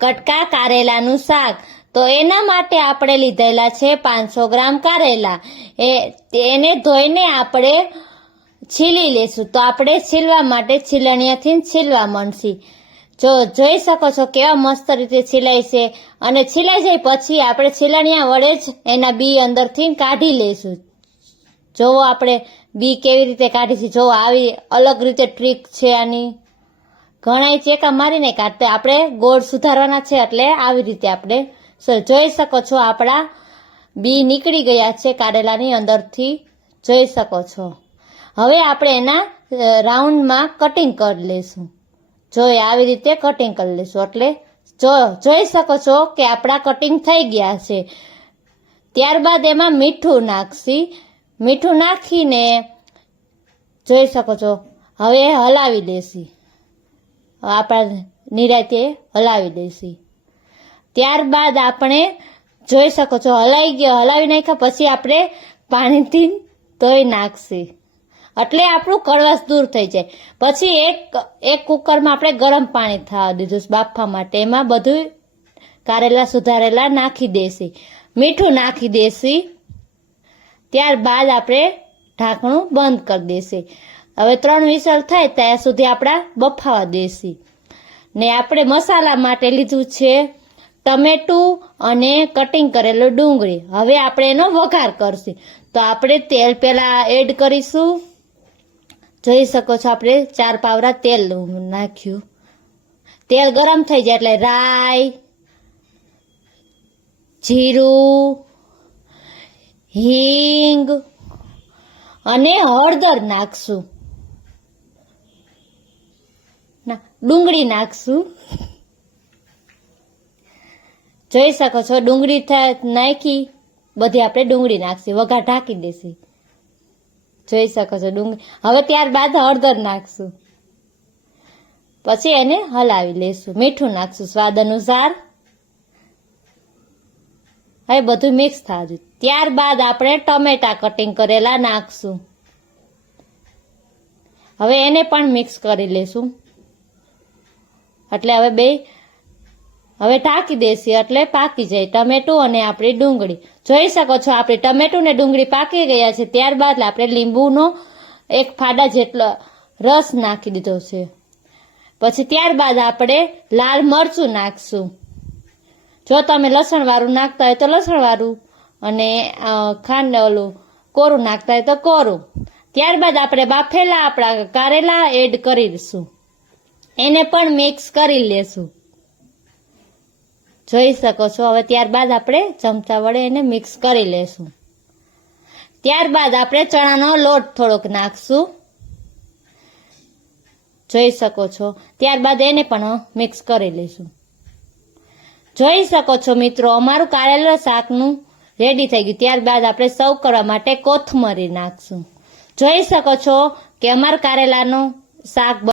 કટકા કારેલાનું શાક। તો એના માટે આપણે લીધેલા છે 500 ગ્રામ કારેલા। એને ધોઈને આપણે છીલી લેશું। તો આપણે છીલવા માટે છીલણીયાથી છીલવા માંડશી। જો જોઈ શકો છો કેવા મસ્ત રીતે છીલાય છે। અને છીલાઈ જાય પછી આપણે છીલણિયા વડે જ એના બી અંદરથી કાઢી લઈશું। જોવો આપણે બી કેવી રીતે કાઢીશું। જોવો આવી અલગ રીતે ટ્રીક છે આની। ઘણા ચેકા મારીને કાઢતા, આપણે ગોળ સુધારવાના છે એટલે આવી રીતે આપણે જોઈ શકો છો આપણા બી નીકળી ગયા છે કારેલાની અંદરથી, જોઈ શકો છો। હવે આપણે એના રાઉન્ડમાં કટિંગ કરી લઈશું। જો આવી રીતે કટિંગ કરી લઈશું એટલે જોઈ શકો છો કે આપણા કટિંગ થઈ ગયા છે। ત્યારબાદ એમાં મીઠું નાખશી। મીઠું નાખીને જોઈ શકો છો હવે હલાવી દેશી। આપણા નિરાતે હલાવી દઈશી। ત્યારબાદ આપણે જોઈ શકો છો હલાવી નાખ્યા પછી આપણે પાણીથી ધોઈ નાખશી એટલે આપણું કડવાશ દૂર થઈ જાય। પછી એક કુકરમાં આપણે ગરમ પાણી થવા દીધું બાફવા માટે। એમાં બધું કારેલા સુધારેલા નાખી દેશી, મીઠું નાખી દેશી। ત્યારબાદ આપણે ઢાંકણું બંધ કરી દેશી। હવે 3 વિસલ થાય ત્યાં સુધી આપણા બફાવા દેશી। ને આપણે મસાલા માટે લીધું છે ટમેટું અને કટિંગ કરેલું ડુંગળી। હવે આપણે એનો વઘાર કરશું। તો આપણે તેલ પહેલા એડ કરીશું। જોઈ શકો છો આપણે 4 પાવડા તેલ નાખ્યું। તેલ ગરમ થઈ જાય એટલે રાઈ, જીરું, હિંગ અને હળદર નાખશું। ડુંગળી નાખશું। જોઈ શકો છો ડુંગળી નાખી બધી આપણે ડુંગળી નાખશી, વઘાર ઢાંકી દેશી। જોઈ શકો છો ડુંગળી। હવે ત્યારબાદ હળદર નાખશું, પછી એને હલાવી લેશું। મીઠું નાખશું સ્વાદ અનુસાર। હવે બધું મિક્સ થવા દઉં। ત્યારબાદ આપણે ટમેટા કટિંગ કરેલા નાખશું। હવે એને પણ મિક્સ કરી લેશું એટલે હવે ઢાંકી દેશી એટલે પાકી જાય ટમેટું અને આપણી ડુંગળી। જોઈ શકો છો આપણી ટમેટું ને ડુંગળી પાકી ગયા છે। ત્યારબાદ આપણે લીંબુનો 1 ફાડા જેટલો રસ નાખી દીધો છે। પછી ત્યારબાદ આપણે લાલ મરચું નાખશું। જો તમે લસણવાળું નાખતા હોય તો લસણવાળું અને કોરું નાખતા હોય તો કોરું। ત્યારબાદ આપણે બાફેલા આપણા કારેલા એડ કરીશું, એને પણ મિક્સ કરી લેશું। જોઈ શકો છો હવે ત્યારબાદ આપણે ચમચા વડે એને મિક્સ કરી લેશું। ત્યારબાદ આપણે ચણાનો લોટ થોડોક નાખશું। જોઈ શકો છો ત્યારબાદ એને પણ મિક્સ કરી લેશું। જોઈ શકો છો મિત્રો અમારું કારેલા શાકનું રેડી થઈ ગયું। ત્યારબાદ આપણે સર્વ કરવા માટે કોથમરી નાખશું। જોઈ શકો છો કે અમારું કારેલાનું શાક